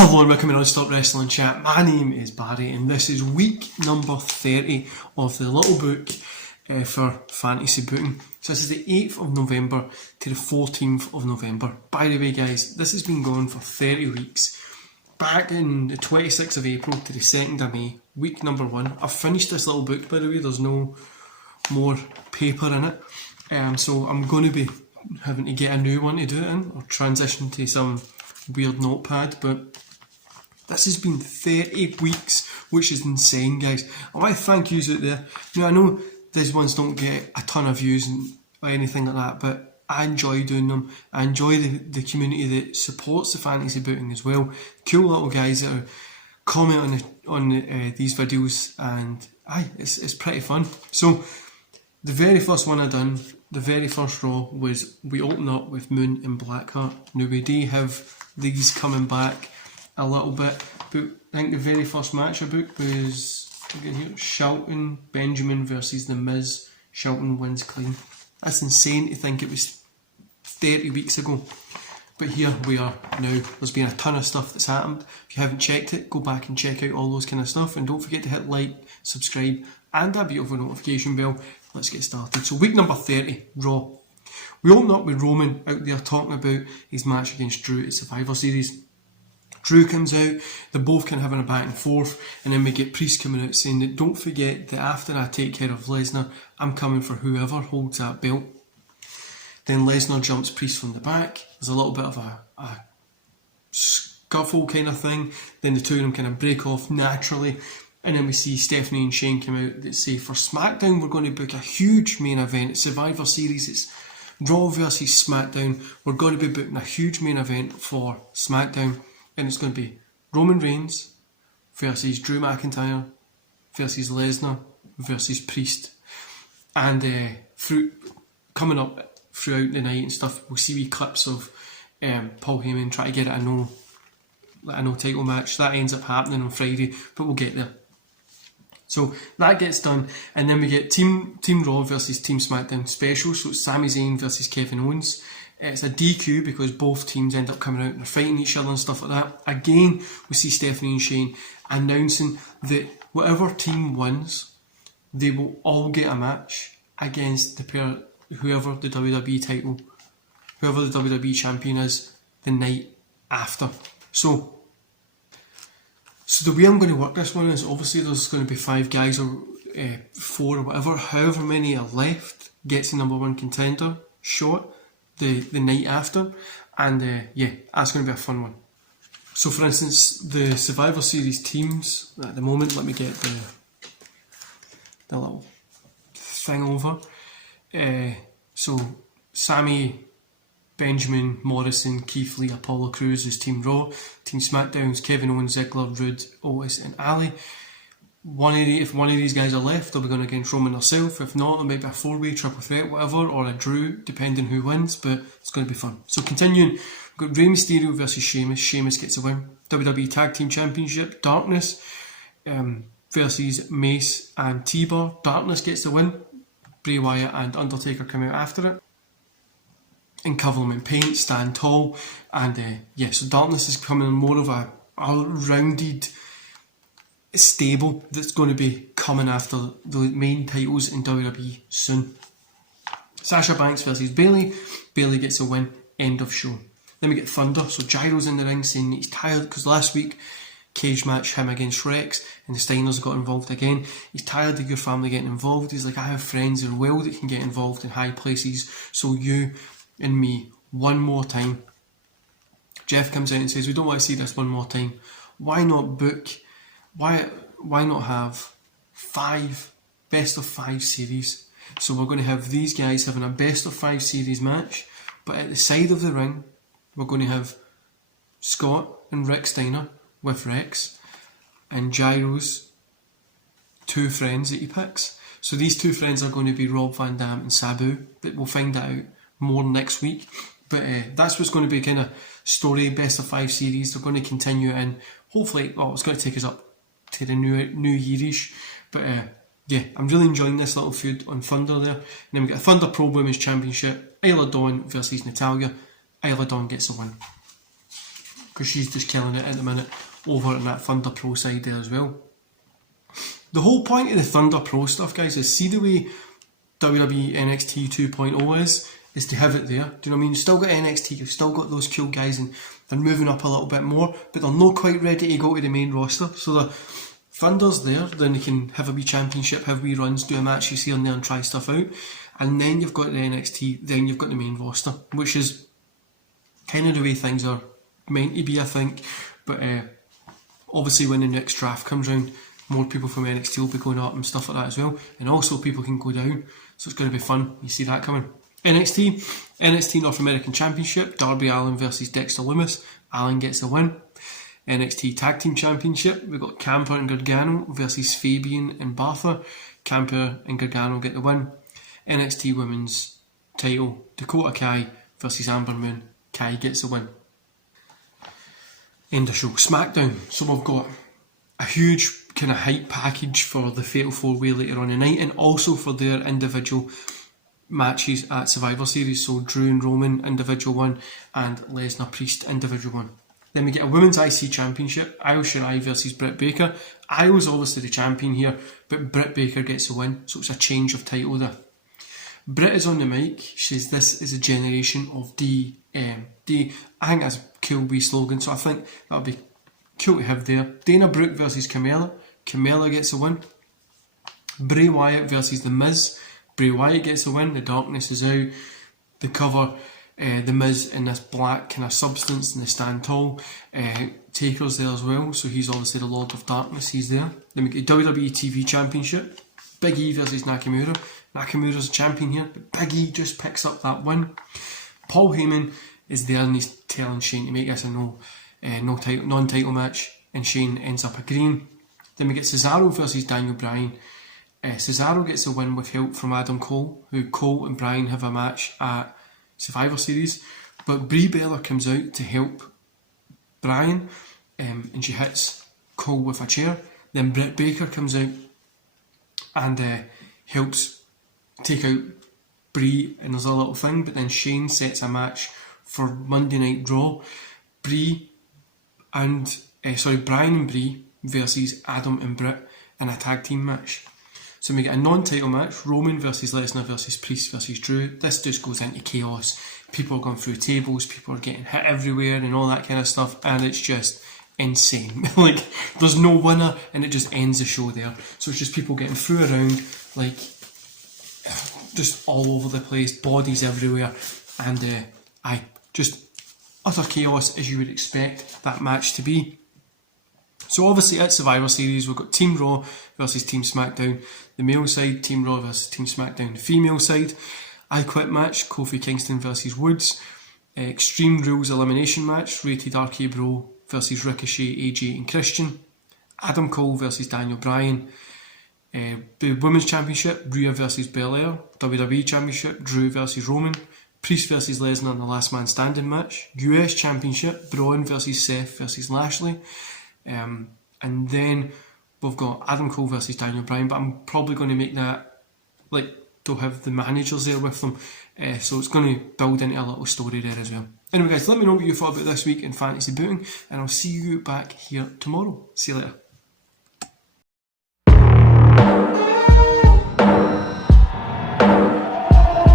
Hello and welcome to Non-Stop Wrestling Chat. My name is Barry and this is week number 30 of the little book for fantasy booking. So this is the 8th of November to the 14th of November. By the way guys, this has been going for 30 weeks. Back in the 26th of April to the 2nd of May, week number 1. I've finished this little book, by the way, there's no more paper in it. So I'm going to be having to get a new one to do it in, or transition to some weird notepad, but this has been 30 weeks, which is insane guys. I want to thank you out there. Now I know these ones don't get a ton of views or anything like that, but I enjoy doing them. I enjoy the community that supports the fantasy booking as well. Cool little guys that are commenting on these videos, and it's pretty fun. So the very first one I done, the very first Raw, was we open up with Moon and Blackheart. Now we do have these coming back a little bit, but I think the very first match I booked was again here, Shelton Benjamin versus The Miz. Shelton wins clean. That's insane to think it was 30 weeks ago, but here we are now. There's been a ton of stuff that's happened. If you haven't checked it, go back and check out all those kind of stuff, and don't forget to hit like, subscribe and that beautiful notification bell. Let's get started. So week number 30, Raw. We open up with Roman out there talking about his match against Drew at Survivor Series. Drew comes out, they're both kind of having a back and forth, and then we get Priest coming out saying that don't forget that after I take care of Lesnar, I'm coming for whoever holds that belt. Then Lesnar jumps Priest from the back. There's a little bit of a scuffle kind of thing. Then the two of them kind of break off naturally. And then we see Stephanie and Shane come out that say for SmackDown we're going to book a huge main event. It's Survivor Series, it's Raw versus SmackDown. We're going to be booking a huge main event for SmackDown. And it's going to be Roman Reigns versus Drew McIntyre versus Lesnar versus Priest. And coming up throughout the night and stuff, we'll see wee clips of Paul Heyman try to get it a no title match. That ends up happening on Friday, but we'll get there. So that gets done, and then we get Team Raw versus Team SmackDown special. So it's Sami Zayn versus Kevin Owens. It's a DQ because both teams end up coming out and fighting each other and stuff like that. Again, we see Stephanie and Shane announcing that whatever team wins, they will all get a match against whoever the WWE title, whoever the WWE champion is the night after. So the way I'm going to work this one is obviously there's going to be 5 guys or 4 or whatever, however many are left gets the number 1 contender shot the night after, and that's going to be a fun one. So for instance, the Survivor Series teams at the moment, let me get the little thing over. So Sami, Benjamin, Morrison, Keith Lee, Apollo Crews is Team Raw. Team SmackDown's Kevin Owens, Ziggler, Rude, Otis and Ali. If one of these guys are left, they'll be going against Roman herself. If not, it might be a 4-way, triple threat, whatever, or a Drew, depending who wins, but it's going to be fun. So continuing, we've got Rey Mysterio versus Sheamus. Sheamus gets a win. WWE Tag Team Championship, Darkness versus Mace and T-Bar. Darkness gets the win. Bray Wyatt and Undertaker come out after it. In Coverman Paint, Stand Tall, and so Darkness is becoming more of a rounded stable that's going to be coming after the main titles in WWE soon. Sasha Banks versus Bayley. Bayley gets a win. End of show. Then we get Thunder. So Gyro's in the ring saying he's tired because last week cage match him against Rex and the Steiners got involved again. He's tired of your family getting involved. He's like, I have friends as well that can get involved in high places, so you and me one more time. Jeff comes out and says we don't want to see this one more time. Why not book? Why not have 5 best of 5 series? So we're going to have these guys having a best of 5 series match, but at the side of the ring we're going to have Scott and Rick Steiner with Rex and Gyro's 2 friends that he picks. So these 2 friends are going to be Rob Van Dam and Sabu, but we'll find that out more next week. But that's what's going to be kind of story, best of 5 series. They're going to continue it in. Hopefully, it's going to take us up to the new yearish. But I'm really enjoying this little feud on Thunder there. And then we get a Thunder Pro Women's Championship. Isla Dawn versus Natalya. Isla Dawn gets a win. because she's just killing it at the minute over in that Thunder Pro side there as well. The whole point of the Thunder Pro stuff, guys, is see the way WWE NXT 2.0 is to have it there. Do you know what I mean? You've still got NXT, you've still got those cool guys, and they're moving up a little bit more, but they're not quite ready to go to the main roster. So the Thunder's there, then they can have a wee championship, have wee runs, do a matches here and there and try stuff out. And then you've got the NXT, then you've got the main roster, which is kind of the way things are meant to be, I think. But obviously when the next draft comes round, more people from NXT will be going up and stuff like that as well. And also people can go down, so it's going to be fun. You see that coming. NXT North American Championship, Darby Allin versus Dexter Lumis. Allin gets the win. NXT Tag Team Championship, we've got Ciampa and Gargano versus Fabian and Bartha. Ciampa and Gargano get the win. NXT Women's title, Dakota Kai versus Amber Moon. Kai gets the win. End of show. SmackDown. So we've got a huge kind of hype package for the Fatal 4-Way later on the night, and also for their individual matches at Survivor Series. So Drew and Roman individual one, and Lesnar Priest individual one. Then we get a Women's IC Championship, Io Shirai versus Britt Baker. Io's obviously the champion here, but Britt Baker gets the win, so it's a change of title there. Britt is on the mic. She says this is a generation of DMD. I think that's a cool wee slogan, so I think that would be cool to have there. Dana Brooke versus Carmella. Carmella gets the win. Bray Wyatt versus The Miz. Bray Wyatt gets the win. The darkness is out. The cover, The Miz in this black kind of substance and the stand tall. Taker's there as well, so he's obviously the Lord of Darkness. He's there. Then we get WWE TV Championship. Big E versus Nakamura. Nakamura's a champion here, but Big E just picks up that win. Paul Heyman is there and he's telling Shane to make this a non-title match, and Shane ends up agreeing. Then we get Cesaro versus Daniel Bryan. Cesaro gets the win with help from Adam Cole, who Cole and Bryan have a match at Survivor Series, but Brie Bella comes out to help Bryan, and she hits Cole with a chair. Then Britt Baker comes out and helps take out Brie, and there's a little thing, but then Shane sets a match for Monday Night Raw. Bryan and Brie versus Adam and Britt in a tag team match. So we get a non-title match, Roman versus Lesnar versus Priest versus Drew. This just goes into chaos. People are going through tables, people are getting hit everywhere and all that kind of stuff, and it's just insane. Like, there's no winner, and it just ends the show there. So it's just people getting through around, like, just all over the place, bodies everywhere, and just utter chaos as you would expect that match to be. So obviously at Survivor Series we've got Team Raw versus Team SmackDown. The male side, Team Raw versus Team SmackDown. The female side, I Quit match, Kofi Kingston versus Woods. Extreme Rules elimination match, Rated RK Bro versus Ricochet, AJ and Christian. Adam Cole versus Daniel Bryan. The Women's Championship, Rhea versus Belair. WWE Championship, Drew versus Roman. Priest versus Lesnar in the Last Man Standing match. US Championship, Braun versus Seth versus Lashley. And then we've got Adam Cole versus Daniel Bryan, but I'm probably going to make that, like, they'll have the managers there with them, so it's going to build into a little story there as well. Anyway guys, let me know what you thought about this week in fantasy booking, and I'll see you back here tomorrow. See you later.